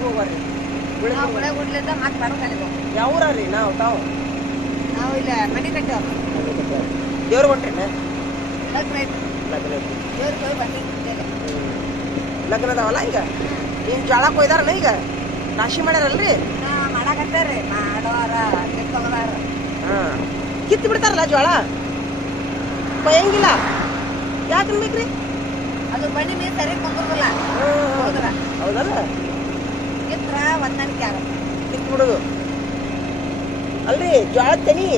ಯಾವ್ರಿಗೆ ಹೋಗ್ರಿ ನಾವು ಗುಡ್ಲಿಂದ ಮತ್ತೆ ಬರೋಕಲ್ಲಿಗೆ ಯಾವ ಊರ್ರಿ ನಾವು ತಾವು ನಾವು ಇಲ್ಲ ಮನೆ ಕಟ್ಟೇವ ದೇವ್ರ ಹೊಂಟ್ರಿ ಲಗ್ನ ಐತಿ ದೇವ್ರಿಗೆ ಹೋಗಿ ಬಂದಿದ್ದೇನೆ ಲಗ್ನ ಅದಾವಲ್ಲ ಈಗ ಏನು ಜೋಳ ಕೊಯ್ದಾರನ ಈಗ ರಾಶಿ ಮಾಡ್ಯಾರಲ್ರಿ ಮಾಡಾಕತ್ತಾರ್ರಿ ಮಾಡೋರ ಕಿತ್ತೋಗದಾರ ಹಾಂ ಕಿತ್ತು ಬಿಡ್ತಾರಲ್ಲ ಜೋಳ ಕೊಯ್ಯಂಗಿಲ್ಲ ಯಾಕೆ ಅನ್ಬೇಕ್ರಿ ಅದು ಬನ್ನಿ ಮೀನು ಸರಿ ಕೊಂದ್ರಲ್ಲ ಹೋದ್ರ ಹೌದಲ್ಲ ಕಿತ್ರ ಹೊಂದಾಣಿಕೆ ಆಗತ್ತೆ ಕಿತ್ತು ಬಿಡೋದು ಅಲ್ರಿ ಜೋಳ ತೆನಿ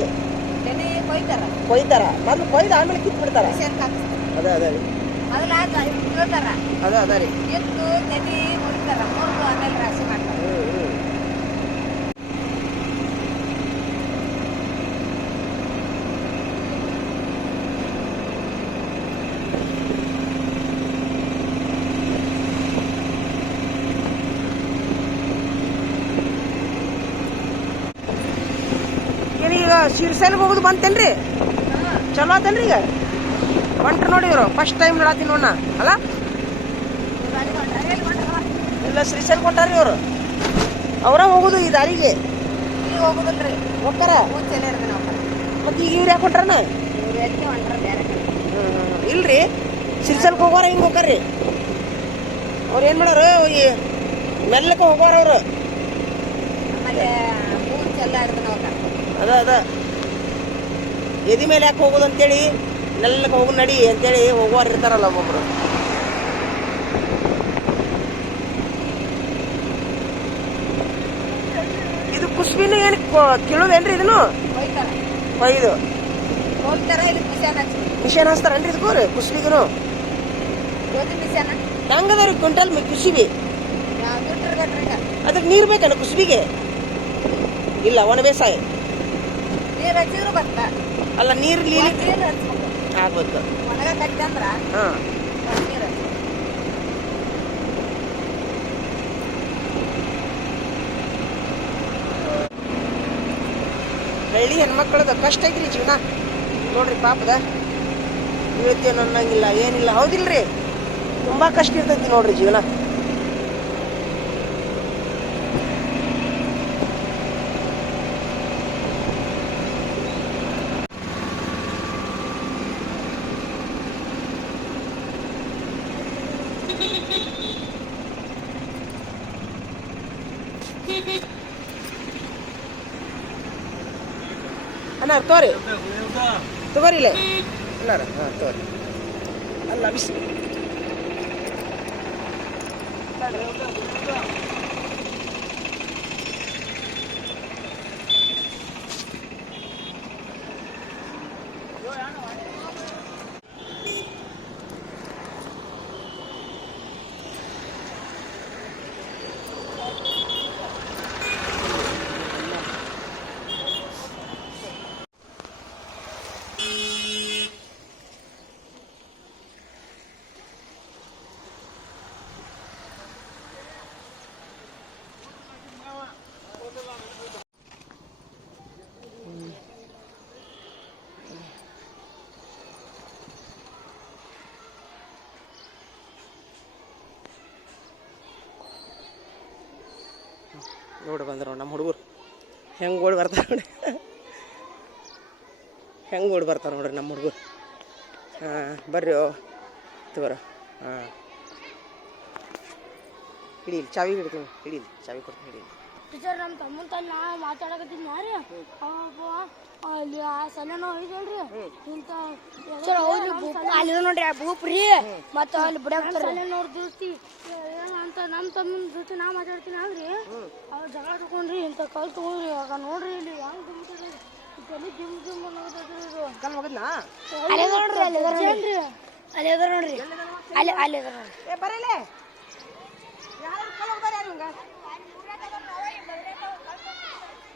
ಕೊಯ್ತಾರ ಮೊದ್ಲು ಕೊಯ್ದು ಆಮೇಲೆ ಕಿತ್ತು ಬಿಡ್ತಾರ ಅದೇ ಅದೇ ರೀ ಮೊದಲ ಕೇಳ್ತಾರ ಅದೇ ಅದೇ ರೀ ಕಿತ್ತು ತೆನಿ ಹೊಡಿತಾರ ಮುರಿದು ಆಮೇಲೆ ರಾಶಿ ಮಾಡ್ತಾರ ಏನೀಗ ಶಿರ್ಸೈಲ್ಗೆ ಹೋಗೋದು ಬಂತೇನ್ರಿ ಚಲೋ ಆತೇನ್ರಿ ಈಗ ಹೊಂಟ್ರಿ ನೋಡಿ ಇವರು ಫಸ್ಟ್ ಟೈಮ್ ನೋಡತ್ತೀನಿ ನೋಡ ಅಲ್ಲ ಇಲ್ಲ ಶ್ರೀಶೈಲ್ ಕೊಂಟಾರ್ರಿ ಇವರು ಅವರ ಹೋಗುದು ಈ ದಾರಿಗೆ ಹೋಗುದಿಲ್ರಿ ಹೋಗ್ತಾರ ಮತ್ತೆ ಈಗ ಇವ್ರು ಯಾಕೆ ಹೊಂಟ್ರನ ಇಲ್ರಿ ಶ್ರೀಶೈಲ್ಗೆ ಹೋಗೋರ ಹಿಂಗೆ ಹೋಗ್ತಾರ್ರಿ ಅವ್ರು ಏನು ಮಾಡೋರು ಈ ಮೆಲ್ಲಕ್ಕೆ ಹೋಗೋರ ಅವರು ಅದ ಅದ ಎದಿ ಮೇಲೆ ಯಾಕೆ ಹೋಗೋದು ಅಂತೇಳಿ ನೆಲ್ಲಕ್ಕೆ ಹೋಗು ನಡಿ ಅಂತೇಳಿ ಹೋಗೋರು ಇರ್ತಾರಲ್ಲ ಒಬ್ಬೊಬ್ರು ಇದು ಕುಸ್ಬಿನ ಏನು ಕೀಳೋದೇನ್ರಿ ಇದನ್ನು ಕೊಯ್ದು ಮಿಷನ್ ಹಚ್ತಾರನ್ರಿ ಇದಕ್ಕೂ ರೀ ಕುಸ್ಬಿಗೂ ಹೆಂಗದ ರೀ ಕ್ವಿಂಟಲ್ ಕುಸಿಬಿ ಅದಕ್ಕೆ ನೀರು ಬೇಕಲ್ಲ ಕುಸ್ಬಿಗೆ ಇಲ್ಲ ಒಣ ಬೇಸಾಯ ಅಲ್ಲ ನೀರು ಆಗ್ಬೇಕು ಹಾಂ ಹಳ್ಳಿ ಹೆಣ್ಮಕ್ಳದ ಕಷ್ಟ ಐತ್ರಿ ಜೀವನ ನೋಡ್ರಿ ಪಾಪದ ಇವತ್ತೇನು ಅನ್ನಂಗಿಲ್ಲ ಏನಿಲ್ಲ ಹೌದಿಲ್ರಿ ತುಂಬಾ ಕಷ್ಟ ಇರ್ತೈತಿ ನೋಡ್ರಿ ಜೀವನ ಅಣ್ಣ ತೋರಿ ತಗೋರಿಲ್ಲ ಅಲ್ಲಾರ ಹಾಂ ತೋರಿ ಅಲ್ಲ ಬಿಸಿ ನೋಡಿ ಬಂದ್ರು ನಮ್ಮ ಹುಡುಗರು ಹೆಂಗೆ ಓಡಿ ಬರ್ತಾರೆ ನೋಡಿ ಹೆಂಗೆ ಓಡಿ ಬರ್ತಾರೆ ನೋಡ್ರಿ ನಮ್ಮ ಹುಡುಗರು ಹಾಂ ಬರ್ರಿ ತಗೋರ ಹಾಂ ಹಿಡೀಲಿ ಚಾವಿ ಹಿಡ್ತೀನಿ ಹಿಡೀಲಿ ಚಾವಿ ಕೊಡ್ತೀನಿ ಹಿಡೀಲಿ ಟೀಚರ್ ನಮ್ಮ ತಮ್ಮನ ತಾಯಿ ನಾ ಮಾತಾಡಕತ್ತೀನಿ ಯಾರಿ ಅಲ್ಲಿ ಆ ಸಲನೋ ಐದಲ್ರಿ ಇಂಥ ಅಲ್ಲಿ ನೋಡ್ರಿ ಆ ಬೂಪ್ ರೀ ಮತ್ತು ಅಲ್ಲಿ ಬಿಡಾಕ್ತಾರೆ ಸಲ ನೋಡ್ದಿರ್ತಿ ಅಂತ ನಮ್ಮ ತಮ್ಮನ ಜೊತೆ ನಾ ಮಾತಾಡ್ತೀನಿ ಆದ್ರಿ ಅವ್ರು ಜಗಳ ತಗೊಂಡ್ರಿ ಇಂಥ ಕಲ್ ತಗೊಂಡ್ರಿ ಆಗ ನೋಡ್ರಿ ಇಲ್ಲಿ ಹೆಂಗೆ ತುಂಬಿಟ್ರಿ ತಲೆ ಜಿಮ್ ಜಿಮ್ ಅನ್ನೋದ್ರಿ ಇದು ಕಲ್ ಹೋಗದ್ನಾ ಅಲ್ಲಿ ನೋಡ್ರಿ ಅಲ್ಲಿ ನೋಡ್ರಿ ಅಲ್ಲಿ ಅದ ನೋಡ್ರಿ ಅಲ್ಲಿ ಅಲ್ಲಿ ಅದ ನೋಡ್ರಿ ಏ ಬರಲೇ ಯಾರು ಕಲ್ ಹೋಗ್ತಾರೆ ಯಾರು ಹಿಂಗ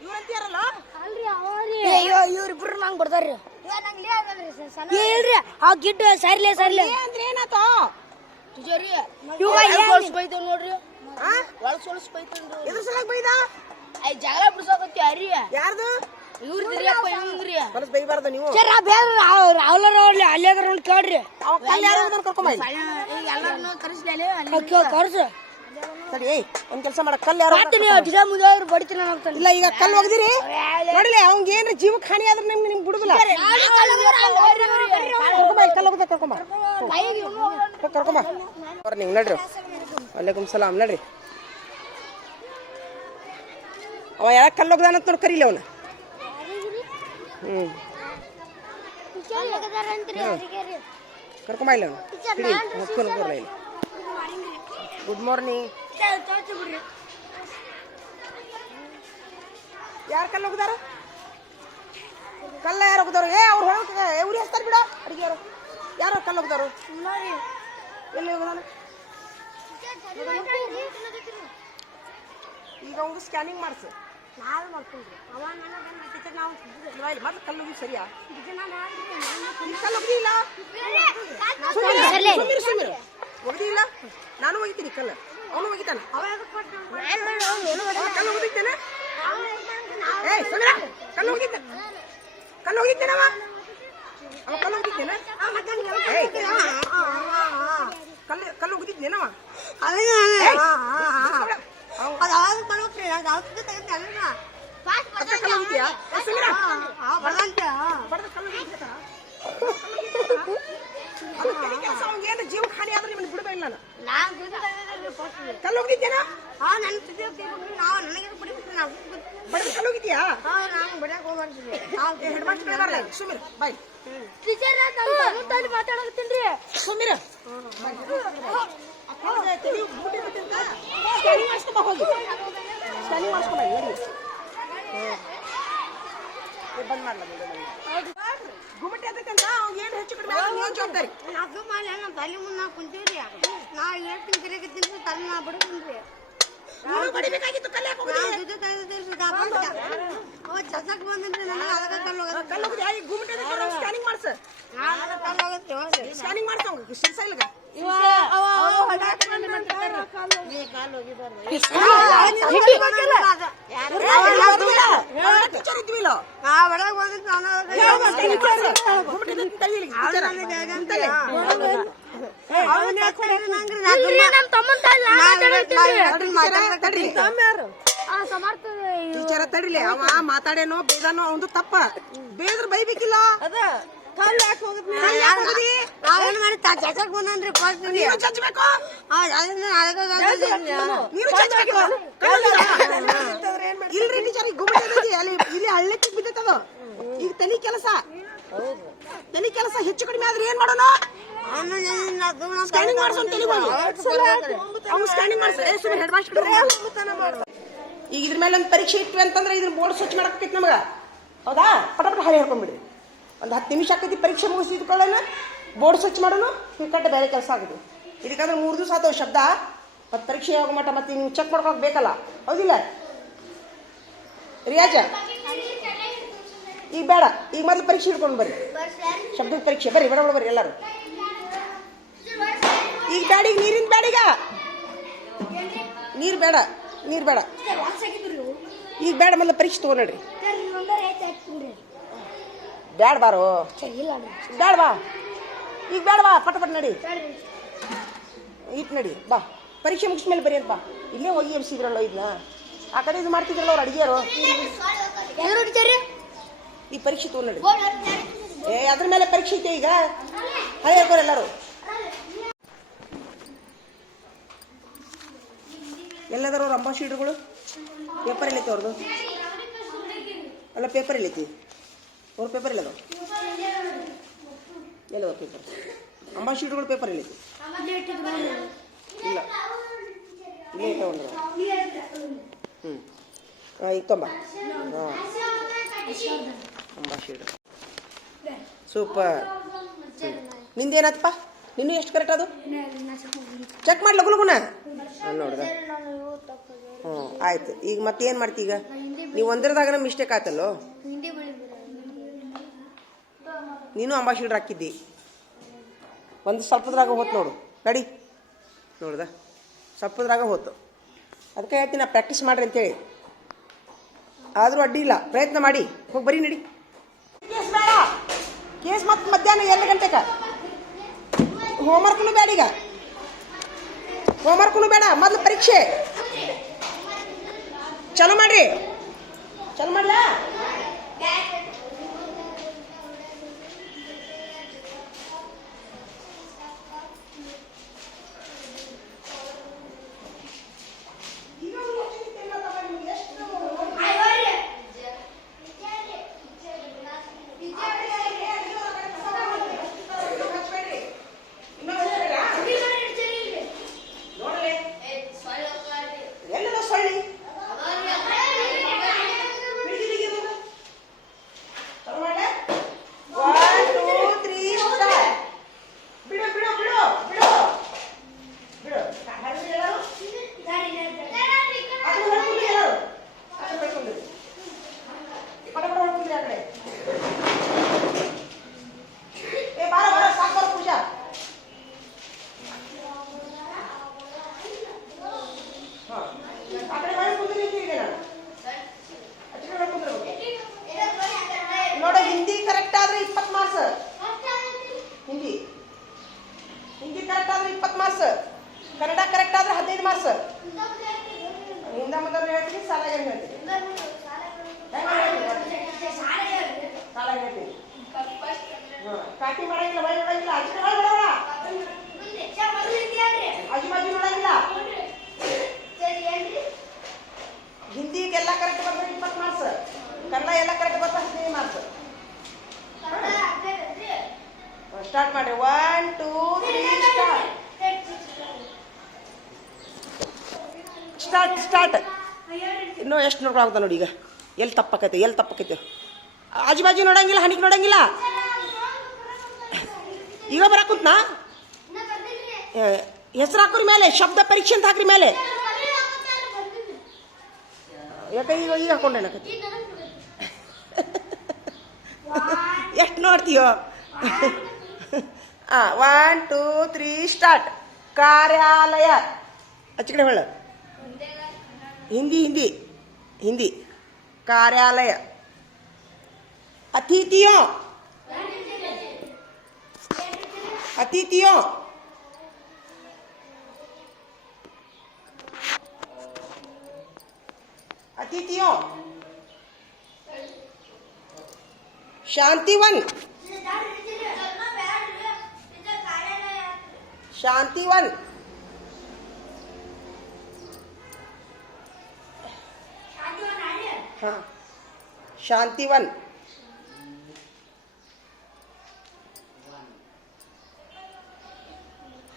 ಇವ್ರಂತೀಯಾರಲ್ಲ ಅಲ್ರಿ ಅವರಿ ಅಯ್ಯೋ ಇವ್ರಿಬ್ರು ನಂಗೆ ಬರ್ತಾರ್ರಿ ಹೇಳ್ರಿ ಆ ಗಿಡ್ಡ ಸರ್ಲೆ ಸರ್ಲೆ ಅಂದ್ರೆ ಏನಾತೋ ಟೀಚರ್ ಬೈತಾವ ನೋಡ್ರಿ ಒಳಗ್ ಸೊಲ್ಸ್ ಬೈತಾನ್ರಿ ಇದ್ರ ಸಲಾಗಿ ಬೈದ ಐ ಜಗಳ ಬಿಡ್ಸಕತ್ತಿ ಅರಿ ಯಾರ್ದು ಇವ್ರದ್ರಿ ಅಪ್ಪ ಇವಂಗ್ರಿ ಮನಸ್ ಬೈಬಾರ್ದು ನೀವು ಸರ್ ಬೇರೆ ಅವಲರ ಅಲ್ಲೇ ಅದ್ರ ನೋಡಿ ಕೇಳ್ರಿ ಕಲ್ ಯಾರು ಕರ್ಕೊಂಬ ಎಲ್ಲಾರನ್ನೂ ಕರೆಸ್ಲಿ ಅಲ್ಲಿ ಕರ್ಸು ಸರಿ ಏಯ್ ಒಂದ್ ಕೆಲಸ ಮಾಡ ಕಲ್ಲು ಯಾರು ಬಡಿತೀನಿ ಅನ್ನೋಗ್ತಾನೆ. ಇಲ್ಲ ಈಗ ಕಲ್ಲು ಒಗದಿರಿ ನೋಡಿಲ್ಲ ಅವ್ನಿಗೆ ಏನ್ರ ಜೀವಕ್ಕೆ ಹಾನಿ ಆದ್ರೆ ನಿಮ್ಗೆ ಬಿಡುದಿಲ್ಲ. ಕಲ್ಲು ಒಗದ ಕರ್ಕೊಂಬ ನೀವು ನಡ್ರಿ. ವಲೈಕುಮ್ ಸಲಾಮ್ ನಡ್ರಿ. ಅವ ಯಾಕೆ ಕಲ್ಲು ಒಗದಾನಂತ ನೋಡಿ ಕರೀಲಿ ಅವನ. ಕರ್ಕೊಂಬ ಇಲ್ಲ ಅವನು. Good morning. ಯಾರು ಕಲ್ಲು ಹೋಗಿದಾರ? ಕಲ್ಲ ಯಾರು ಹೋಗಿದಾರು? ಅವ್ರು ಹೊರಗೆ ಉರಿ ಹಚ್ತಾರೆ ಬಿಡ ಅಡಿಗೆಯವರು. ಯಾರು ಕಲ್ಲು ಹೋಗಿದಾರು? ಎಲ್ಲಿ ಹೋಗೋದಾನ? ಈಗ ಅವ್ನು ಸ್ಕ್ಯಾನಿಂಗ್ ಮಾಡಿಸು. ನಾವೇ ಮಾಡ್ಕೊಂಡ್ರಿ ಮೊದಲು ಕಲ್ಲು ಹೋಗಿ ಸರಿಯಾ? ಕಲ್ಲು ಸುಮ್ಮಿರು ಒಗದಿಲ್ಲ. ನಾನು ಒಗಿತೀನಿ ಕಲ್ಲು, ಅವನು ಒಗಿತಾನೆ. ಕಲ್ಲು ಒಗದಿದ್ದೇನೆ. ಏಯ್ ಸುಮ್ಮಿರ, ಕಲ್ಲು ಒಗಿದ್ದೆ. ಕಲ್ಲು ಒಗಿದ್ದೇನವ ಅವ ಕಲ್ಲು ಒಗಿದ್ದೇನೆ. ಕಲ್ಲು ಒಗದಿದ್ದೇನವ. ಏನು ಜೀವಕ್ಕೆ ಹಾನಿ ಆದ್ರೆ ನಿಮ್ಮನ್ನು ಬಿಡಬೇ ಇಲ್ಲ ನಾನು. ಕಲ್ಲು ಹೋಗಿದ್ದೇನಾ? ಬಡದು ಕಲ್ಲು ಹೋಗಿದ್ಯಾ? ಸುಮಿರ್ ಬಾಯ್ ಮಾತಾಡಕತ್ತೀನ್ರಿ. ಸುಮಿರ ಸ್ಕ್ಯಾನಿಂಗ್ ಮಾಡಿಸ್ಕೊಂಬ ಹೋಗಿ. ಸ್ಕ್ಯಾನಿಂಗ್ ಮಾಡಿಸ್ಕೊಂಬ ಬಂದ್ ಮಾಡಲ ಗುಮ್ಮಟಿ ಅದಕ್ಕಂತ ಅವ್ನು ಏನು ಹೆಚ್ಚು ಕಡಿಮೆ ನೀವು ಜವಾಬ್ದಾರಿ. ಅದು ಮಾಡಿ ನಮ್ಮ ತಲೆ ಮುಂದೆ ನಾವು ಕುಂತೀವ್ರಿ. ನಾ ಹೇಳ್ತೀನಿ ಕರೆಯಕತ್ತೀನಿ ತಲೆ ನಾ ಬಿಡ್ತೀನಿ. ನೀನು ಬಡಿಬೇಕಾಗಿತ್ತು. ಕಲ್ಲು ಯಾಕೆ ಹೋಗಿದ್ದೆ? ಅವ ಚಸಕ್ ಬಂದ್ರಿ ನನಗೆ ಅದಕ್ಕೆ ಕಲ್ಲು ಕಲ್ಲು ಹೋಗಿದ್ಯಾ? ಈ ಗುಮ್ಮಟಿ ಅದಕ್ಕೆ ಸ್ಕ್ಯಾನಿಂಗ್ ಮಾಡಿಸು. ಕಲ್ಲು ಹೋಗುತ್ತೆ ಸ್ಕ್ಯಾನಿಂಗ್ ಮಾಡ್ಸೋ ಸಿಲ್ಸೈಲ್ಗೆ. ಟೀಚರ್ ತಡಿಲಿ. ಅವ ಮಾತಾಡೇನೋ ಬೇದಾನೋ ಒಂದು ತಪ್ಪ. ಬೇದ್ರ ಬೈಬೇಕಿಲ್ಲ. ಕಲ್ಲು ಯಾಕೆ ಹೋಗುದ್? ನಾವೇನು ಮಾಡಿ ಚಸಕ್ ಬಂದ್ರಿ ನೀನು ಚಚ್ಚಬೇಕು. ಇಲ್ರಿ ಟೀಚರ್, ಈಗ ಗುಮ್ಮಟಿ ಅಲ್ಲಿ ಇಲ್ಲಿ ಹಳ್ಳಕ್ಕೆ ಬಿದ್ದದ. ಈಗ ತನಿ ಕೆಲಸ ಹೆಚ್ಚು ಕಡಿಮೆ ಆದ್ರೆ ಏನ್ ಮಾಡೋಣ? ಸ್ಕ್ಯಾನಿಂಗ್ ಮಾಡ್ಸೋ ಸ್ಕ್ಯಾನಿಂಗ್ ಮಾಡ್ಸ. ಹೆಡ್ ಮಾಸ್ಟರ್ ಈಗ ಇದ್ರ ಮೇಲೆ ಒಂದು ಪರೀಕ್ಷೆ ಇಟ್ವಿ ಅಂತಂದ್ರೆ ಇದ್ರ ಬೋರ್ಡ್ ಸ್ವಚ್ಛ ಮಾಡಕೈತಿ ನಮಗ. ಹೌದಾ? ಪಟಪಟ ಹಾಳಿ ಹೇಳ್ಕೊಂಡ್ಬಿಡ್ರಿ. ಒಂದು 10 ನಿಮಿಷ ಆಕೈತಿ ಪರೀಕ್ಷೆ ಮುಗಿಸಿದ್ಕೊಳ್ಳೋಣ, ಬೋರ್ಡ್ ಸ್ವಚ್ಛ ಮಾಡೋಣ. ಹಿಂಕಟ್ಟೆ ಬೇರೆ ಕೆಲಸ ಆಗುತ್ತೆ. ಇದಕ್ಕಂದ್ರೆ 3 ದಿವಸ ಆತವ ಶಬ್ದ. ಮತ್ತು ಪರೀಕ್ಷೆ ಹೋಗೋ ಮಟ್ಟ ಮತ್ತೆ ನೀವು ಚೆಕ್ ಮಾಡ್ಕೊಳಕ್ ಬೇಕಲ್ಲ, ಹೌದಿಲ್ಲ ರಿಯಾಜ? ಈಗ ಬೇಡ, ಈಗ ಮೊದಲು ಪರೀಕ್ಷೆ ಹಿಡ್ಕೊಂಡು ಬರ್ರಿ. ಶಬ್ದದ ಪರೀಕ್ಷೆ ಬರ್ರಿ, ಬೇಡ ಬರ್ರಿ ಎಲ್ಲರೂ. ಈಗ ಬೇಡ, ಈಗ ನೀರಿನ ಬೇಡ. ಈಗ ನೀರು ಬೇಡ. ಈಗ ಬೇಡ, ಮೊದಲು ಪರೀಕ್ಷೆ ತಗೊಂಡ್ರಿ. ಬ್ಯಾಡ ಬಾರೋ, ಬ್ಯಾಡ ಬಾ. ಈಗ ಬೇಡ ಬಾ, ಪಟ ನಡಿ. ಇಟ್ ನಡಿ ಬಾ. ಪರೀಕ್ಷೆ ಮುಗಿಸ್ಮೇಲೆ ಬರೀ ಅಂತ ಬಾ. ಇಲ್ಲೇ ಹೋಗಿ ಎಬ್ಸಿದ್ರಲ್ಲ ಇದನ್ನ. ಆ ಕಡೆ ಇದು ಮಾಡ್ತಿದ್ರಲ್ಲ ಅವ್ರು ಅಡಿಗೆಯರು. ಈ ಪರೀಕ್ಷೆ ತಗೊಂಡ್ರಿ. ಅದ್ರ ಮೇಲೆ ಪರೀಕ್ಷೆ ಐತೆ ಈಗ. ಹಳೆ ಹೇಳ್ಕೋರು ಎಲ್ಲರೂ. ಎಲ್ಲದಾರ ಅವ್ರು ಅಂಬಾಸಿಡರ್ಗಳು? ಪೇಪರ್ ಎಲ್ಲೈತಿ ಅವ್ರದ್ದು? ಅಲ್ಲ ಪೇಪರ್ ಎಲ್ಲೈತಿ ಅವ್ರ ಪೇಪರ್ ಎಲ್ಲದ? ಎಲ್ಲದ ಪೇಪರ್? ಅಂಬಾಸಿಡರ್ಗಳು ಪೇಪರ್ ಎಲ್ಲೈತಿ? ಇಲ್ಲ, ಇಲ್ಲೇ ಐತೆ ಒಂದು. ಈಗ ತೊಂಬ. Ambassador super. ನಿಂದೇನಾತಪ್ಪ? ನಿನ್ನೂ ಎಷ್ಟು ಕರೆಕ್ಟ್ ಅದು? ಚೆಕ್ ಮಾಡಿ ಲಗುನ ನೋಡ್ದ. ಆಯ್ತು. ಈಗ ಮತ್ತೇನು ಮಾಡ್ತಿ? ಈಗ ನೀವು ಒಂದರದಾಗನ ಮಿಸ್ಟೇಕ್ ಆಯ್ತಲ್ಲೋ. ನೀನು ಅಂಬಾಸಿಡರ್ ಹಾಕಿದ್ದಿ. ಒಂದು ಸ್ವಲ್ಪದ್ರಾಗ ಹೋತು ನೋಡು. ನಡಿ ನೋಡ್ದ, ಸ್ವಲ್ಪದ್ರಾಗ ಹೋತು. ಅದಕ್ಕೆ ಹೇಳ್ತೀನಿ ನಾ ಪ್ರಾಕ್ಟೀಸ್ ಮಾಡ್ರಿ ಅಂತೇಳಿ. ಆದರೂ ಅಡ್ಡಿ ಇಲ್ಲ, ಪ್ರಯತ್ನ ಮಾಡಿ. ಹೋಗಿ ಬರೀ ನಡಿ. ಕೇಸ್ ಬೇಡ. ಕೇಸ್ ಮತ್ತೆ ಮಧ್ಯಾಹ್ನ 2 ಗಂಟೆಗೆ. ಹೋಮ್ವರ್ಕ್ನು ಬೇಡ. ಈಗ ಹೋಮ್ವರ್ಕ್ನು ಬೇಡ, ಮೊದಲು ಪರೀಕ್ಷೆ ಚಲೋ ಮಾಡ್ರಿ. ಚಲೋ ಮಾಡ್ಲಾ? ಎಲ್ಲದ ಸೊಳ್ಳಿ ಚಲೋ ಮಾಡ್ಲಾ? 1 2 3 ಸ್ಟಾರ್ಟ್. ಬಿಡು ಬಿಡು ಬಿಡು ಬಿಡು ಬಿಡು. ಹರಿದು ಎಲ್ಲರೂ ಅದು ಹೊಡ್ಕೊಂಡ್ರಿ, ಎಲ್ಲರೂ ಅದು ಹೊಡ್ಕೊಂಡ್ರಿ. ಪಟ ಪಟ ಹೊಡ್ಕೊಂಡ್ರಿ ಆ ಕಡೆ. ಏ ಬಾರ ಬಾರ, ಸಾಕು ಬಾರ ಪೂಜಾ. ಹಾ ಆ ಕಡೆ ಹೊಡ್ಕೊಂಡ್ರಿ ನಿಂತಿದ್ದೆ ನಾನು. ಆ ಕಡೆ ಹೊಡ್ಕೊಂಡ್ರಿ. ನೋಡ, ಹಿಂದಿ ಕರೆಕ್ಟ್ ಆದ್ರೆ 20 ಮಾರ್ಕ್ಸ್. ಹಿಂದಿ ಹಿಂದಿ ಕರೆಕ್ಟ್ ಆದ್ರೆ 20 ಮಾರ್ಕ್ಸ್. ಕನ್ನಡ ಕರೆಕ್ಟ್ ಆದ್ರೆ 15 ಮಾರ್ಕ್ಸ್. ಹಿಂದ ಮುಂದೆ ಹೇಳ್ತೀನಿ, ಸಾಲಾಗ ಹೇಳ್ತೀನಿ. ಸಾಲಾಗ ಹೇಳ್ತೀನಿ. ಕಾಟಿ ಮಾಡಂಗಿಲ್ಲ, ವೈ ನೋಡಂಗಿಲ್ಲ, ಅಜ್ಜಿ ನೋಡಬೇಡ, ಅಜ್ಜಿ ಬಾಜು ನೋಡಂಗಿಲ್ಲ. ಹಿಂದಿಗೆಲ್ಲ ಕರೆಕ್ಟ್ ಬರ್ತಾರೆ 20 ಮಾರ್ಕ್ಸ್. ಕನ್ನಡ ಎಲ್ಲ ಕರೆಕ್ಟ್ ಬರ್ತಾರೆ 15 ಮಾರ್ಕ್ಸ್. ಸ್ಟಾರ್ಟ್ ಮಾಡಿ. 1 2 3 ಸ್ಟಾರ್ಟ್. ಸ್ಟಾರ್ಟ್. ಇನ್ನೂ ಎಷ್ಟು ನೋಡ್ಕೊಳಾಗ್ತಾವ ನೋಡಿ. ಈಗ ಎಲ್ಲಿ ತಪ್ಪಕೈತೆ. ಆಜು ಬಾಜು ನೋಡಂಗಿಲ್ಲ, ಹಣಿಗೆ ನೋಡಂಗಿಲ್ಲ. ಈಗ ಬರಾಕುಂತ್ನಾ? ಹೆಸರು ಹಾಕ್ರಿ ಮೇಲೆ, ಶಬ್ದ ಪರೀಕ್ಷೆ ಅಂತ ಹಾಕ್ರಿ ಮೇಲೆ. ಯಾಕೆ ಈಗ ಹಾಕೊಂಡೆ ಎಷ್ಟು ನೋಡ್ತೀಯೋ? 1 2 3 ಸ್ಟಾರ್ಟ್. ಕಾರ್ಯಾಲಯ. ಅಚ್ಚ ಕಡೆ ಹೇಳ. ಹಿಂದಿ. ಕಾರ್ಯಾಲಯ. ಅತಿಥಿಯೋ. ಶಾಂತಿವನ್. हाँ शांतिवन.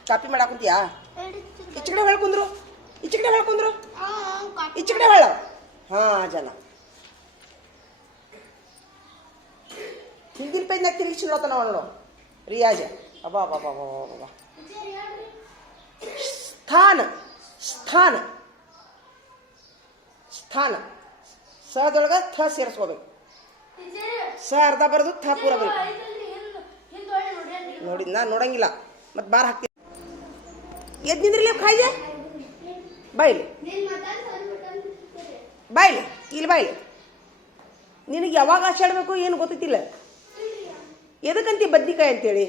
ಕಾಪಿ ಮಾಡಾಕುಂತೀಯಾ? ಈಚೆ ಕಡೆ ಹೇಳ್ಕೊಂಡ್ರು. ಈಚೆ ಕಡೆ ಹೇಳ. ಹಾ ಜನ ಹಿಂದಿನ ಪೇಜ್ನಾಗ ತಿರುಗಿಸಿ ನೋಡ್ತಾನ ನೋಡು. ರಿಯಾಜ. ಅಬ್ಬಾ ಬಾಬಾ ಬಾಬಾ ಬಾಬಾ. ಸ್ಥಾನ. ಸದೊಳಗ ಥ ಸೇರಿಸ್ಕೋಬೇಕು. ಸ ಅರ್ಧ ಬರೋದು, ಥ ಪೂರ ಬರೋದು. ನೋಡಿ, ನಾನು ನೋಡಂಗಿಲ್ಲ. ಮತ್ತೆ ಬಾರ್ ಹಾಕ್ತೀನಿ. ಎದ್ ನಿಂದ್ರಿಲ್ಲ ಖಾಯ್ದೆ. ಬಾಯ್ಲಿ ಇಲ್ಲಿ. ನಿನಗೆ ಯಾವಾಗ ಆಚಾಡ್ಬೇಕು ಏನು ಗೊತ್ತಿಲ್ಲ. ಎದಕ್ಕಂತಿ ಬದ್ನಿಕಾಯಿ ಅಂತೇಳಿ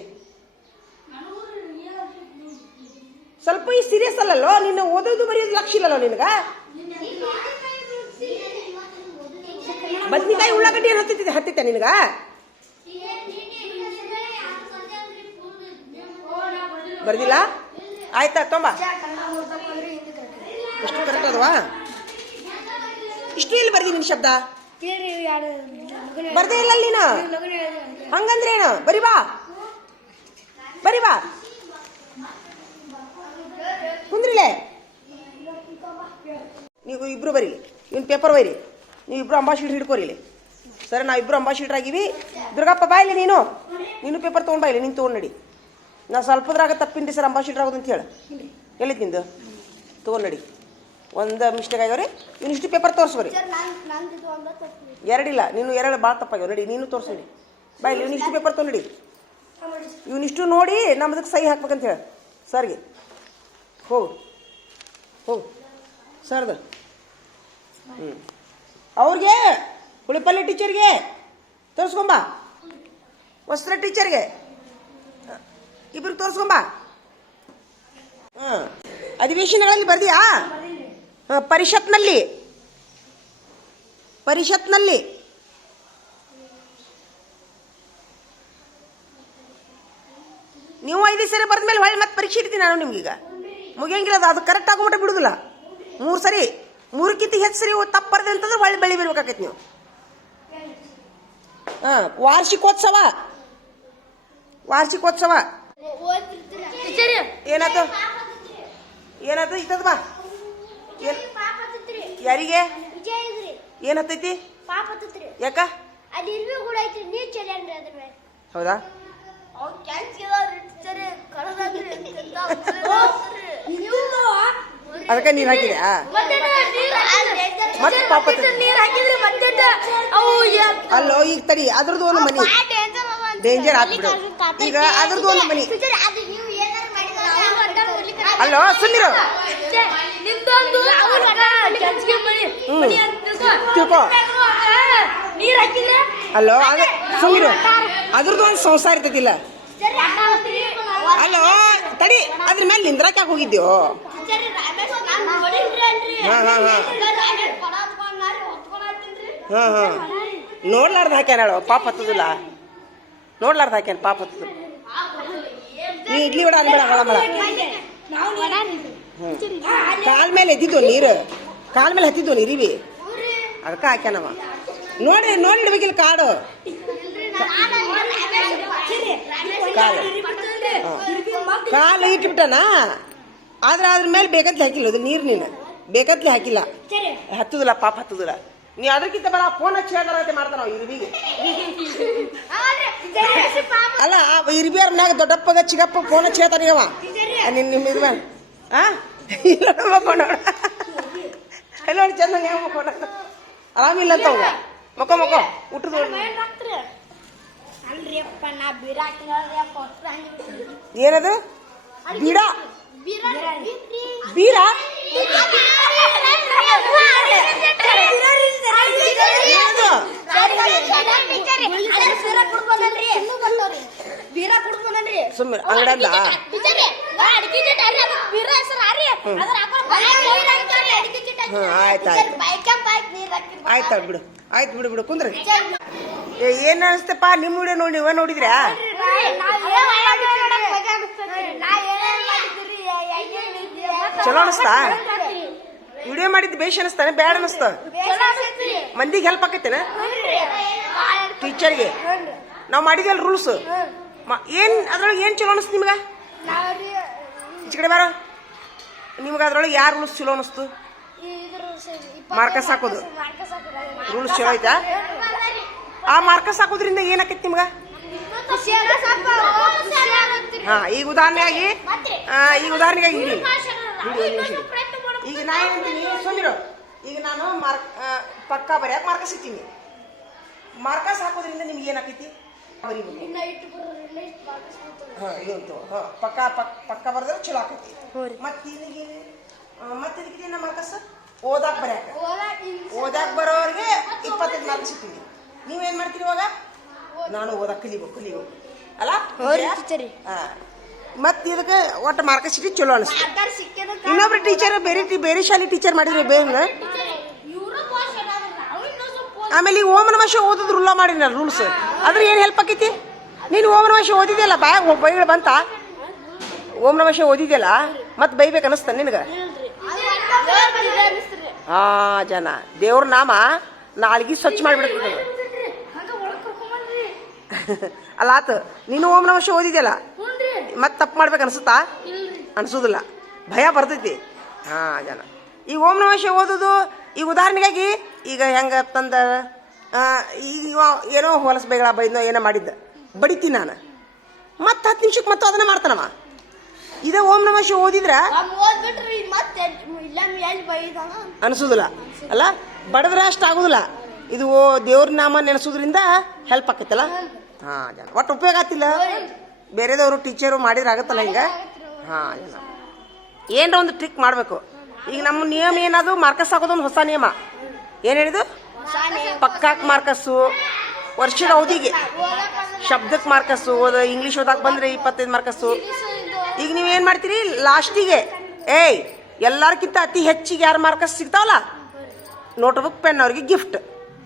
ಸ್ವಲ್ಪ ಈ ಸೀರಿಯಸ್ ಅಲ್ಲಲ್ಲೋ. ನಿನ್ನ ಓದೋದು ಬರೆಯೋದು ಲಕ್ಷ ಇಲ್ಲಲ್ಲೋ ನಿನಗ. ಬದ್ನಿಕಾಯಿ ಉಳ್ಳಾಗಡ್ಡಿ ಏನು ಹತ್ತಿತ್ತ ನಿನಗ? ಬರ್ದಿಲ್ಲ? ಆಯ್ತಾ ತೊಂಬ. ಎಷ್ಟು ಕರೆಕ್ಟ್ ಅದವಾ? ಇಷ್ಟು ಇಲ್ಲಿ ಬರ್ದಿ ನಿನ್ ಶಬ್ದ ಬರ್ದೇ ಇಲ್ಲ ನೀನು. ಹಂಗಂದ್ರೇನು? ಬರಿ ಬಾ ಕುಂದ್ರಿಲೆ. ನೀವು ಇಬ್ರು ಬರೀಲಿ. ಇವನ್ ಪೇಪರ್ ಬೈರಿ. ನೀವು ಇಬ್ರು ಅಂಬಾಸಿಡರ್ ಹಿಡ್ಕೋರಿ ಇಲ್ಲಿ. ಸರಿ, ನಾವಿಬ್ರು ಅಂಬಾಸಿಡರ್ ಆಗಿವಿ. ದುರ್ಗಪ್ಪ ಬಾಯಿಲಿ. ನೀನು ಪೇಪರ್ ತೊಗೊಂಡು ಬಾಯಿಲಿ. ನೀನು ತೊಗೊಂಡು ನಡಿ. ನಾ ಸ್ವಲ್ಪದ್ರಾಗ ತಪ್ಪಿನ್ರಿ ಸರ್ ಅಂಬಾಸಿಡರ್ ಆಗೋದು ಅಂತ ಹೇಳು. ಎಲ್ಲಿದ್ದು ನಿಂದು? ತೊಗೊಂಡು ನಡಿ. ಒಂದು ಮಿಸ್ಟೇಕ್ ಆಗ್ಯಾವ್ರಿ. ಇಷ್ಟು ಪೇಪರ್ ತೋರಿಸ್ಬರಿ. ಎರಡಿಲ್ಲ, ನೀನು ಎರಡು ಭಾಳ ತಪ್ಪಾಗ್ಯಾವ. ನಡಿ, ನೀನು ತೋರಿಸಿ ನಡಿ. ಬಾಯಿಲಿ. ಇಷ್ಟು ಪೇಪರ್ ತೊಗೊಂಡು ನಡಿ. ಇವನಿಷ್ಟು ನೋಡಿ ನಮ್ಮದಕ್ಕೆ ಸಹಿ ಹಾಕ್ಬೇಕಂತ ಹೇಳಿ ಸರ್ಗೆ. ಹೋಗು ಸರ್ದು. ಅವ್ರಿಗೆ ಹುಳಿಪಲ್ಲೆ ಟೀಚರ್ಗೆ ತೋರಿಸ್ಕೊಂಬ. ವಸ್ತ್ರ ಟೀಚರ್ಗೆ ಇಬ್ರಿಗೆ ತೋರಿಸ್ಕೊಂಬ. ಅಧಿವೇಶನಗಳಲ್ಲಿ ಬರ್ದಿಯಾ? ಪರಿಷತ್ನಲ್ಲಿ ನೀವು 5 ಸರಿ ಬರೆದ ಮೇಲೆ ಹೊಳ್ಳಿ ಮತ್ತೆ ಪರೀಕ್ಷೆ ಇಡ್ತೀನಿ ನಾನು ನಿಮ್ಗೀಗ. ಮುಗಿಯಂಗಿಲ್ಲ ಅದು ಕರೆಕ್ಟ್ ಆಗೋಮಟ್ಟ ಬಿಡುದಿಲ್ಲ. 3 ಸರಿ 3ಕ್ಕಿಂತ ಹೆಚ್ಚು ಸರಿ ತಪ್ಪು ಬರ್ದೆ ಅಂತಂದ್ರೆ ಹೊಳ್ಳಿ ಬೆಳಿ ಬರ್ಬೇಕಾಕೈತಿ ನೀವು. ವಾರ್ಷಿಕೋತ್ಸವ ಏನಾಯ್ತು ಇತ್ತದ ಬಾ. ಯಾರಿಗೆ ಏನತ್ತೈತಿ? ಯಾಕ? ಹೌದಾ? ಅದಕ್ಕೆ ನೀರು ಹಾಕಿದ್ಯಾ? ಮತ್ತೆ ಪಾಪ ಅಲ್ಲೋ ಈಗ ತಡಿ, ಅದ್ರದ್ದು ಒಂದು ಮನಿ ಡೇಂಜರ್ ಆಗ್ಬಿಡು. ಈಗ ಅದ್ರದ್ದು ಒಂದು ಮನಿ ಅಲ್ಲೋ ಸುಮ್ಮಿರು. ತಿಳ್ಕೊ ಅಲ್ಲೋ ಅದು ಸುಮ್ಮಿರು. ಅದ್ರದ್ದು ಒಂದು ಸಂಸಾರ ಇರ್ತೈತಿಲ್ಲ. ಅಲ್ಲೋ ತಡಿ, ಅದ್ರ ಮೇಲೆ ನಿಂದ್ರಾಕ ಹೋಗಿದ್ಯೋ? ನೋಡ್ಲಾರ್ದ ಹಾಕ್ಯಾನ ಪಾಪ ಹತ್ತದಿಲ್ಲ. ನೋಡ್ಲಾರ್ದ ಹಾಕ್ಯಾನ ಪಾಪ ಹತ್ತದ. ನೀ ಇಡ್ಲಿ ವಡ ಅನ್ಬೇಡ ಮಳ ಕಾಲ್ ಮೇಲೆ ಎದ್ದಿದ್ದು ನೀರು, ಕಾಲ್ ಮೇಲೆ ಹತ್ತಿದ್ದು ನೀರಿವಿ ಅದಕ್ಕೆ ಹಾಕ್ಯಾನವ. ನೋಡಿಡ್ಬೇಕಿಲ್ಲ ಕಾಡು ಕಾಲು ಇಟ್ಬಿಟ್ಟನ. ಆದ್ರೆ ಅದ್ರ ಮೇಲೆ ಬೇಕಂತಲೇ ಹಾಕಿಲ್ಲ, ಅದು ನೀರು ನೀನು ಬೇಕಂತಲೇ ಹಾಕಿಲ್ಲ. ಹತ್ತುದಿಲ್ಲ ಪಾಪ ಹತ್ತುದಿಲ್ಲ. ನೀ ಅದಕ್ಕಿಂತ ಬರ ಫೋನ್ ಹಚ್ಚಿ ಹೇಳ್ತಾರಂತೆ ಮಾಡ್ತಾರ ಇರ್ಬಿಗೆ. ಅಲ್ಲ ಇರ್ಬಿಯರ್ ಮ್ಯಾಗ ದೊಡ್ಡಪ್ಪಗ ಚಿಕ್ಕಪ್ಪ ಫೋನ್ ಹಚ್ಚಿ ಹೇಳ್ತಾರ ನೀವ ನಿಮ್ಮ ಇದ್ರ ಮಕ್ಕೊಂಡ ನೋಡಿ ಚಂದ ಮಕ್ಕೊಂಡ ಆರಾಮಿಲ್ಲ ಅಂತ ಅವಾಗ ಮಕ್ಕ ಊಟದ ಏನದು ಬೀಡ ಬೀರ ಸುಮ್ಮನೆ ಅಂಗಡ ಆಯ್ತು ಬಿಡು ಆಯ್ತು ಬಿಡು ಬಿಡು ಕುಂದ್ರಿ. ಏನ್ ಅನಿಸ್ತಪ್ಪ ನಿಮ್ಮ ವಿಡಿಯೋ ನೋಡಿ ನೀವ ನೋಡಿದ್ರ್ಯಾ? ಚಲೋ ಅನಿಸ್ತಾ? ವಿಡಿಯೋ ಮಾಡಿದ್ದು ಬೇಷ್ ಅನಿಸ್ತಾನೆ ಬ್ಯಾಡ ಅನಿಸ್ತ? ಮಂದಿಗೆ ಹೆಲ್ಪ್ ಆಕೈತೇನ? ಟೀಚರ್ಗೆ ನಾವು ಮಾಡಿದ್ವಲ್ಲ ರೂಲ್ಸ್ ಏನ್ ಅದ್ರೊಳಗೆ ಏನ್ ಚಲೋ ಅನಿಸ್ತು ನಿಮ್ಗ? ಈಚ ಕಡೆ ಬಾರ. ನಿಮ್ಗೆ ಅದ್ರೊಳಗೆ ಯಾರು ರೂಲ್ಸ್ ಚಲೋ ಅನಿಸ್ತು? ಮಾರ್ಕಸ್ ಹಾಕೋದು ರೂಲ್ಸ್ ಚಲೋ ಐತಾ? ಆ ಮಾರ್ಕಸ್ ಹಾಕೋದ್ರಿಂದ ಏನಾಕೈತಿ ನಿಮ್ಗ? ಈಗ ಉದಾಹರಣೆಗಾಗಿ ಇಡಿ ಈಗ ನಾ ಏನಂತೀನಿ ಸುಮ್ಮಿರು. ಈಗ ನಾನು ಪಕ್ಕ ಬರೆಯಕ್ಕೆ ಮಾರ್ಕಸ್ ಇರ್ತೀನಿ. ಮಾರ್ಕಸ್ ಹಾಕೋದ್ರಿಂದ ನಿಮ್ಗೆ ಏನಾಕೈತಿ? ಪಕ್ಕ ಬರ್ದ್ರೆ ಚಲೋ ಆಕೈತಿ. ಮತ್ತೆ ಇದಕ್ಕೆ ಮಾರ್ಕಸ್ ಓದಾಕ್ ಓದಾಕ್ ಬರೋರಿಗೆ 25 ಮಾರ್ಕ್ಸ್ ಇರ್ತೀನಿ. ನೀವೇನ್ ಮಾಡ್ತೀರಿ ಇವಾಗ? ನಾನು ಓದಕ್ ಕಲಿಬೇಕು ಅಲ್ಲ? ಮತ್ತೆ ಇದಕ್ಕೆ ಒಟ್ಟು ಮಾರ್ಕಸ್ ಇಟ್ಟು ಚಲೋ ಅನಿಸ್ತು. ಇನ್ನೊಬ್ರು ಟೀಚರ್ ಬೇರೆ ಶಾಲೆ ಟೀಚರ್ ಮಾಡಿದ್ರೆ ಬೇಗ. ಆಮೇಲೆ ಈಗ ಓಂ ನಮಃ ಶಿವಾಯ ಓದೋದು ರೂಲ ಮಾಡಿನ ರೂಲ್ಸ್ ಅದ್ರ ಏನ್ ಹೆಲ್ಪ್ ಆಕೈತಿ? ನೀನು ಓಂ ನಮಃ ಶಿವಾಯ ಓದಿದ್ಯಲ್ಲ, ಬೈಗಳು ಬಂತ? ಓಂ ನಮಃ ಶಿವಾಯ ಓದಿದ್ಯಲ್ಲ, ಮತ್ತೆ ಬೈಬೇಕು ಅನಿಸ್ತ ನಿನಗ? ಜನ ದೇವ್ರ ನಾಮ ನಾಲ್ಗಿ ಸ್ವಚ್ಛ ಮಾಡಿಬಿಡ್ತದ. ಅಲ್ಲ ಆತು, ನೀನು ಓಂ ನಮಃ ಶಿವಾಯ ಓದಿದ್ಯಲ್ಲ, ಮತ್ತೆ ತಪ್ಪು ಮಾಡ್ಬೇಕು ಅನ್ಸುತ್ತಾ? ಅನ್ಸೋದಿಲ್ಲ, ಭಯ ಬರ್ತೈತಿ. ಜನ ಈಗ ಓಂ ನಮಃ ಶಿವಾಯ ಓದೋದು ಈಗ ಉದಾಹರಣೆಗಾಗಿ ಈಗ ಹೆಂಗ ತಂದ ಈಗ ಏನೋ ಹೊಲಸು ಬೇಗಳ ಬೈದ್ನೋ ಏನೋ ಮಾಡಿದ್ದ ಬಡಿತೀನಿ ನಾನು, ಮತ್ತೆ 10 ನಿಮಿಷಕ್ಕೆ ಮತ್ತೆ ಅದನ್ನ ಮಾಡ್ತಾನವ. ಇದೇ ಓಂ ನಮಃ ಶಿವಾಯ ಓದಿದ್ರ ಅನ್ಸೋದಿಲ್ಲ ಅಲ್ಲ? ಬಡದ್ರೆ ಅಷ್ಟು ಆಗೋದಿಲ್ಲ. ಇದು ದೇವ್ರ ನಾಮ ನೆನೆಸೋದ್ರಿಂದ ಹೆಲ್ಪ್ ಆಕೈತಲ್ಲ. ಜನ ಒಟ್ಟು ಉಪಯೋಗ ಆಗ್ತಿಲ್ಲ. ಬೇರೆದವರು ಟೀಚರು ಮಾಡಿದ್ರೆ ಆಗತ್ತಲ್ಲ ಹಿಂಗ. ಜನ ಏನರ ಒಂದು ಟ್ರಿಕ್ ಮಾಡಬೇಕು. ಈಗ ನಮ್ಮ ನಿಯಮ ಏನದು? ಮಾರ್ಕಸ್ ಹಾಕೋದೊಂದು ಹೊಸ ನಿಯಮ. ಏನು ಹೇಳಿದು? ಪಕ್ಕಾಕ್ ಮಾರ್ಕಸ್ಸು, ವರ್ಷದ ಅವಧಿಗೆ ಶಬ್ದಕ್ಕೆ ಮಾರ್ಕಸ್ಸು, ಇಂಗ್ಲೀಷ್ ಓದಾಕ್ ಬಂದ್ರೆ 25 ಮಾರ್ಕಸ್ಸು. ಈಗ ನೀವೇನು ಮಾಡ್ತೀರಿ ಲಾಸ್ಟಿಗೆ? ಎಲ್ಲರಿಗಿಂತ ಅತಿ ಹೆಚ್ಚಿಗೆ ಯಾರು ಮಾರ್ಕಸ್ ಸಿಗ್ತಾವಲ್ಲ ನೋಟ್ಬುಕ್ ಪೆನ್ ಅವ್ರಿಗೆ ಗಿಫ್ಟ್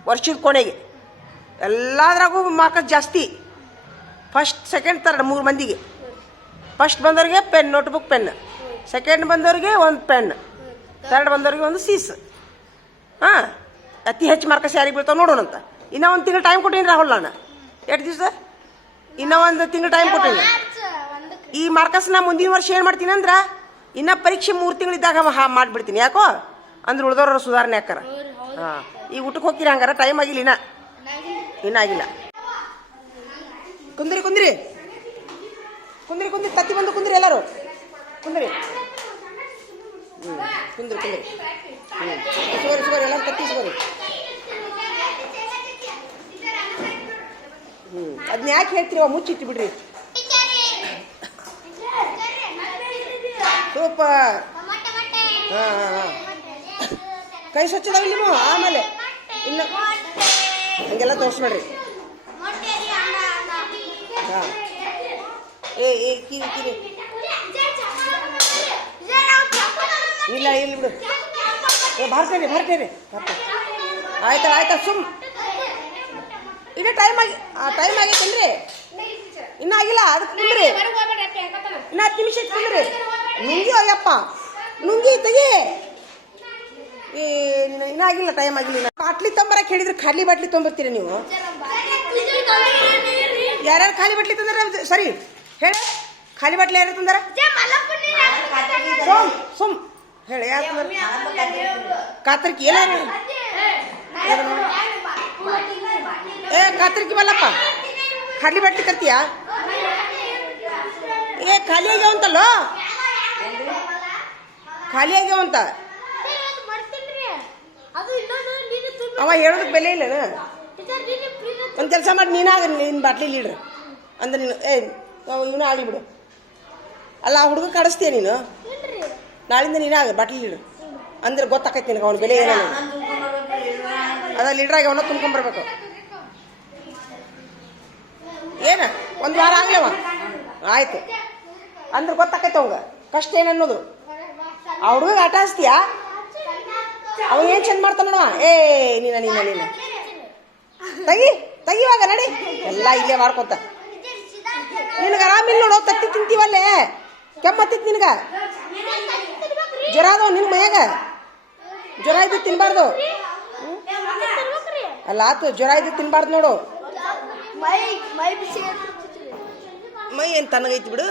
ವರ್ಷದ ಕೊನೆಗೆ. ಎಲ್ಲದ್ರಾಗೂ ಮಾರ್ಕಸ್ ಜಾಸ್ತಿ. ಫಸ್ಟ್ ಸೆಕೆಂಡ್ ಥರ್ಡ್ 3 ಮಂದಿಗೆ. ಫಸ್ಟ್ ಬಂದವ್ರಿಗೆ ಪೆನ್ ನೋಟ್ಬುಕ್ ಪೆನ್, ಸೆಕೆಂಡ್ ಬಂದವ್ರಿಗೆ ಒಂದು ಪೆನ್, ಥರ್ಡ್ ಬಂದವ್ರಿಗೆ ಒಂದು ಸೀಸ್. ಹಾಂ, ಅತಿ ಹೆಚ್ಚು ಮಾರ್ಕಸ್ ಯಾರಿಗೆ ಬೀಳ್ತಾವೆ ನೋಡೋಣಂತ. ಇನ್ನೂ ಒಂದು ತಿಂಗಳು ಟೈಮ್ ಕೊಟ್ಟೀನಿ ರಾಹುಲ್. ನಾನು ಎಷ್ಟು ದಿವಸ, ಇನ್ನೂ ಒಂದು ತಿಂಗಳು ಟೈಮ್ ಕೊಟ್ಟೀನಿ. ಈ ಮಾರ್ಕಸ್ನ ಮುಂದಿನ ವರ್ಷ ಏನು ಮಾಡ್ತೀನಿ ಅಂದ್ರೆ ಇನ್ನೂ ಪರೀಕ್ಷೆ 3 ತಿಂಗಳಿದ್ದಾಗ ಮಾಡಿಬಿಡ್ತೀನಿ. ಯಾಕೋ ಅಂದ್ರೆ ಉಳಿದವ್ರ ಸುಧಾರಣೆ ಹಾಕಾರ. ಹಾಂ, ಈಗ ಊಟಕ್ಕೆ ಹೋಗ್ತೀರಿ ಹಂಗಾರ ಟೈಮ್ ಆಗಿಲ್ಲ ಇನ್ನಾಗಿಲ್ಲ. ಕುಂದ್ರಿ ಕುಂದ್ರಿ ಕುಂದ್ರಿ ಕುಂದ್ರಿ ತತ್ತಿ ಬಂದು ಕುಂದ್ರಿ ಎಲ್ಲರೂ ಕುಂದ್ರಿ. ಕುಂದ್ರಿ ಕುಂದ್ರಿ ಸುಗರಿ ಸುಗರಿ ಎಲ್ಲ ತತ್ತಿ ಸುಗರಿ. ಅದನ್ನ ಯಾಕೆ ಹೇಳ್ತೀರಿ? ಮುಚ್ಚಿಟ್ಟು ಬಿಡ್ರಿ. ಸೂಪರ್. ಹಾಂ ಹಾಂ ಹಾಂ, ಕೈ ಸ್ವಚ್ಛದಾಗಿ ನೀವು. ಆಮೇಲೆ ಇನ್ನು ಹಂಗೆಲ್ಲ ತೋರಿಸ್ಬೇಡ್ರಿ. ಹಾಂ, ಏ ಕಿರಿ ಕಿರಿ ಇಲ್ಲ ಇಲ್ಲಿ ಬಿಡು. ಭಾರ್ತೇರಿ ಭಾರ್ತೇರಿ ಆಯ್ತಾ ಆಯ್ತಾ ಸುಮ್. ಇನ್ನು ಟೈಮ್ ಆಗೈತೇನ್ರಿ? ಇನ್ನೂ ಆಗಿಲ್ಲ. ಅದಕ್ಕೆ ಕುಂದ್ರಿ, ಇನ್ನು 10 ನಿಮಿಷ ಕುಂದ್ರಿ. ನುಂಗಿ ಅಯ್ಯಪ್ಪ ನುಂಗಿ ತೆಗಿ. ಇನ್ನೂ ಆಗಿಲ್ಲ, ಟೈಮ್ ಆಗಿಲ್ಲ. ಬಾಟ್ಲಿ ತೊಂಬರಕ್ಕೆ ಹೇಳಿದ್ರೆ ಖಾಲಿ ಬಾಟ್ಲಿ ತೊಂಬರ್ತೀರಿ ನೀವು? ಯಾರ್ಯಾರು ಖಾಲಿ ಬಾಟ್ಲಿ ತಂದಾರ? ಸರಿ ಹೇಳ, ಖಾಲಿ ಬಾಟ್ಲಿ ಯಾರು ತಂದಾರ? ಸುಮ್ ಹೇಳಿ ಯಾರು ತಂದಾರ? ಕಾತರ್ಕಿ ಎಲ್ಲ ಏ ಕಾತರ್ಕಿ ಬಲ್ಲಪ್ಪ, ಖಾಲಿ ಬಾಟ್ಲಿ ತರ್ತೀಯಾ? ಏ ಖಾಲಿ ಆಗ್ಯಾವಂತಲ್ಲೋ, ಖಾಲಿ ಆಗ್ಯಾವಂತ. ಅವ ಹೇಳೋದಕ್ಕೆ ಬೆಲೆ ಇಲ್ಲ. ಒಂದು ಕೆಲಸ ಮಾಡಿ ನೀನಾಗ ನಿನ್ನ ಬಾಟ್ಲಿ ಲೀಡ್ರ್ ಅಂದ್ರೆ ನೀನು ಇವನು ಆಗಲಿ ಬಿಡು. ಅಲ್ಲ ಆ ಹುಡುಗ ಕಾಡಿಸ್ತೀಯ ನೀನು? ನಾಳಿಂದ ನೀನಾಗ ಬಾಟ್ಲಿ ಲೀಡ್ರ್ ಅಂದ್ರೆ ಗೊತ್ತಾಕೈತಿ ನಿನಗೆ ಅವನ ಬೆಲೆ ಏನ. ಅದ ಲೀಡ್ರಾಗಿ ಅವನ್ನ ತುಂಬ್ಕೊಂಬರ್ಬೇಕು. ಏನ ಒಂದು ವಾರ ಆಗ್ಲವ ಆಯ್ತು ಅಂದ್ರೆ ಗೊತ್ತಾಕೈತೆ ಅವಂಗ ಕಷ್ಟ ಏನನ್ನೋದು. ಆ ಹುಡುಗ ಆಟ ಹಚ್ತೀಯಾ? ಅವ ಏನು ಚಂದ ಮಾಡ್ತಾನ ನೋಡುವ. ಏ ನೀನ ನೀನ ನೀನ ತೆಗಿವಾಗ ನಡಿ. ಎಲ್ಲ ಇಲ್ಲೇ ಮಾಡ್ಕೊತ ನಿನಗೆ ಆರಾಮಿಲ್ಲ ನೋಡು. ತತ್ತಿ ತಿಂತೀವಲ್ಲೇ ಕೆಮ್ಮತ್ತಿತ್ತು ನಿನಗ. ಜ್ವರ ಅದವ ನಿನ್ನ ಮೈಯಾಗ. ಜ್ವರ ಇದ್ದು ತಿನ್ಬಾರ್ದು. ಅಲ್ಲ ಆತು, ಜ್ವರ ಇದ್ದು ತಿನ್ಬಾರ್ದು ನೋಡು. ಮೈ ಏನು ತನಗೈತಿ ಬಿಡು,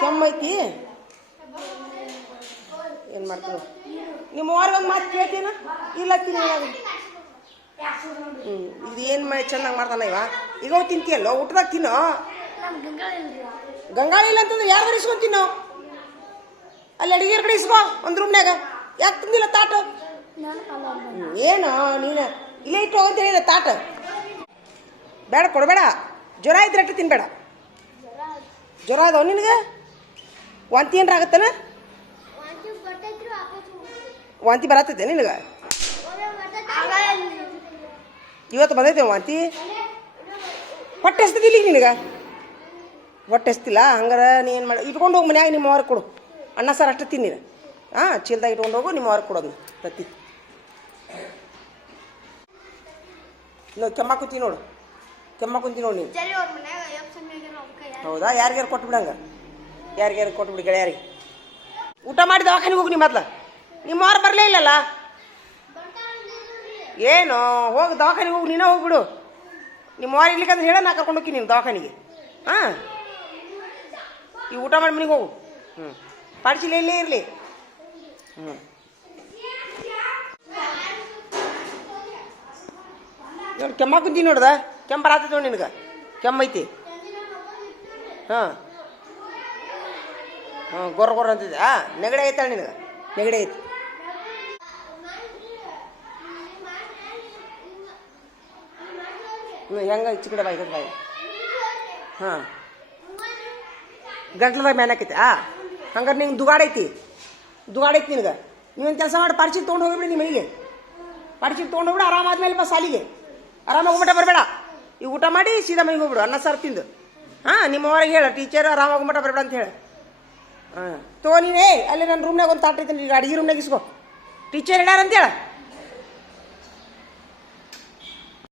ಕೆಮ್ಮೈತಿ. ಏನು ಮಾಡ್ತೀನಿ ನಿಮ್ಮ ಒಂದು ಮಾತು ಕೇಳ್ತೀನ ಇಲ್ಲ ತಿನ್ನ. ಇದು ಏನು ಮಾಡಿ ಚೆನ್ನಾಗಿ ಮಾಡ್ತಾನ ಇವ. ಈಗ ತಿಂತೀಯಲ್ಲೋ ಊಟದಾಗ ತಿನ್ನೋ. ಗಂಗಾಳಿ ಇಲ್ಲ ಅಂತಂದ್ರೆ ಯಾರು ಇಸ್ಕೊಂಡು ತಿನ್ನೋ? ಅಲ್ಲಿ ಅಡಿಗೆ ಕಡೆ ಇಸ್ಕೋ ಒಂದು ರೂಮ್ನಾಗ. ಯಾಕೆ ತಿಂದಿಲ್ಲ ತಾಟ? ಏನು ನೀನು ಇಲ್ಲೇ ಇಟ್ಟು ಹೋಗಂತ ಹೇಳಿಲ್ಲ ತಾಟ. ಬೇಡ ಕೊಡಬೇಡ. ಜ್ವರ ಇದ್ರೆ ಅಟ್ಟು ತಿನ್ಬೇಡ. ಜ್ವರ ಅದಾವ ನಿನಗೆ? ವಾಂತಿ ಏನ್ರ ಆಗತ್ತನ? ವಾಂತಿ ಬರತ್ತೈತೆ ನಿನಗೆ? ಇವತ್ತು ಬಂದೈತೆ ವಾಂತಿ? ಹೊಟ್ಟೆ ಎಸ್ತದಿಲ್ಲ ಈಗ ನಿನಗೆ? ಹೊಟ್ಟೆ ಎಸ್ತಿಲ್ಲ ಹಂಗಾರ ನೀ ಏನು ಮಾಡಿ ಇಟ್ಕೊಂಡು ಹೋಗಿ ಮನ್ಯಾಗ ನಿಮ್ಮ ಅವ್ರಿಗೆ ಕೊಡು. ಅನ್ನ ಸಾರು ಅಷ್ಟು ತಿನ್ನಿ. ಹಾಂ, ಚೀಲ್ದಾಗ ಇಟ್ಕೊಂಡು ಹೋಗು, ನಿಮ್ಮ ಅವ್ರಿಗೆ ಕೊಡೋದು ತತ್ತಿ. ನಾವು ಕೆಮ್ಮ ಕುಂತೀವಿ ನೋಡು, ಕೆಮ್ಮ ಕುಂತೀವಿ ನೋಡಿ ನೀನು. ಹೌದಾ? ಯಾರಿಗಾರು ಕೊಟ್ಬಿಡಂಗ, ಯಾರಿಗಾರು ಕೊಟ್ಬಿಡಿ ಗೆಳೆಯರಿಗೆ. ಊಟ ಮಾಡಿ ದವಾಖಾನಿಗೆ ಹೋಗಿ. ನಿಮ್ಮ ಮೊದ್ಲು ನಿಮ್ಮ ಅವ್ರು ಬರಲೇ ಇಲ್ಲಲ್ಲ. ಏನು ಹೋಗಿ ದವಾಖಾನಿಗೆ ಹೋಗಿ, ನೀನೇ ಹೋಗ್ಬಿಡು. ನಿಮ್ಮ ಅವ್ರು ಇರ್ಲಿಕ್ಕಂದ್ರೆ ಹೇಳ, ನಾ ಕರ್ಕೊಂಡು ಹೋಗಿ ನೀನು ದವಾಖಾನಿಗೆ. ಹಾಂ, ಈ ಊಟ ಮಾಡಿ ಮನೆಗೆ ಹೋಗು. ಪಾಡ್ಸಿಲ್ಲ ಇಲ್ಲೇ ಇರಲಿ. ನೋಡಿ ಕೆಮ್ಮ ಕುಂತೀನಿ ನೋಡ್ದ. ಕೆಮ್ಮ ಬರತ್ತೈತೆ ನೋಡಿ ನಿನಗೆ. ಕೆಮ್ಮೈತಿ. ಹಾಂ ಹಾಂ, ಗೊರ್ರ ಗೊರ್ರ ಅಂತಿದ್ದೆ. ನೆಗಡಿ ಐತಾಳೆ ನಿನಗೆ? ನೆಗಡಿ ಐತಿ. ಹೆಂಗ ಈಚೆ ಕಡೆ ಬಾಯಿ ಬಾಯಿ. ಹಾಂ, ಗಂಟ್ಲದಾಗ ಮ್ಯಾನ್ ಹಾಕೈತಿ. ಹಂಗಾರೆ ನಿಂಗೆ ದುಗಾಡೈತಿ ನಿನಗೆ. ನೀವೊಂದು ಕೆಲಸ ಮಾಡಿ, ಪಾರ್ಚಿ ತೊಗೊಂಡು ಹೋಗಿಬಿಡಿ ನಿಮ್ಮ ಮನೆಗೆ. ಪಾರ್ಚಿ ತೊಗೊಂಡು ಹೋಗ್ಬಿಡು. ಆರಾಮಾದ್ಮೇಲೆ ಬಾ ಸಾಲಿಗೆ. ಆರಾಮಾಗಿ ಹೋಗ್ಬಿಟ್ಟ ಬರಬೇಡ. ಈಗ ಊಟ ಮಾಡಿ ಸೀದಾ ಮನೆಗೆ ಹೋಗ್ಬಿಡು, ಅನ್ನ ಸಾರು ತಿಂದು. ಹಾಂ, ನಿಮ್ಮ ಅವ್ರಿಗೆ ಹೇಳ, ಟೀಚರ್ ಆರಾಮಾಗಿ ಹೋಗ್ಬಿಟ್ಟ ಬರಬೇಡ ಅಂತ ಹೇಳಿ. ಹಾಂ ತಗೋ ನೀನೇ ಅಲ್ಲಿ ನನ್ನ ರೂಮ್ನಾಗ ಒಂದು ತಾಟ್ ಐತೆ ಈಗ ಅಡಿಗೆ ರೂಮ್ನಾಗ ಇಸ್ಕೋ ಟೀಚರ್ ಹೇಳ್ಯಾರ ಅಂತೇಳ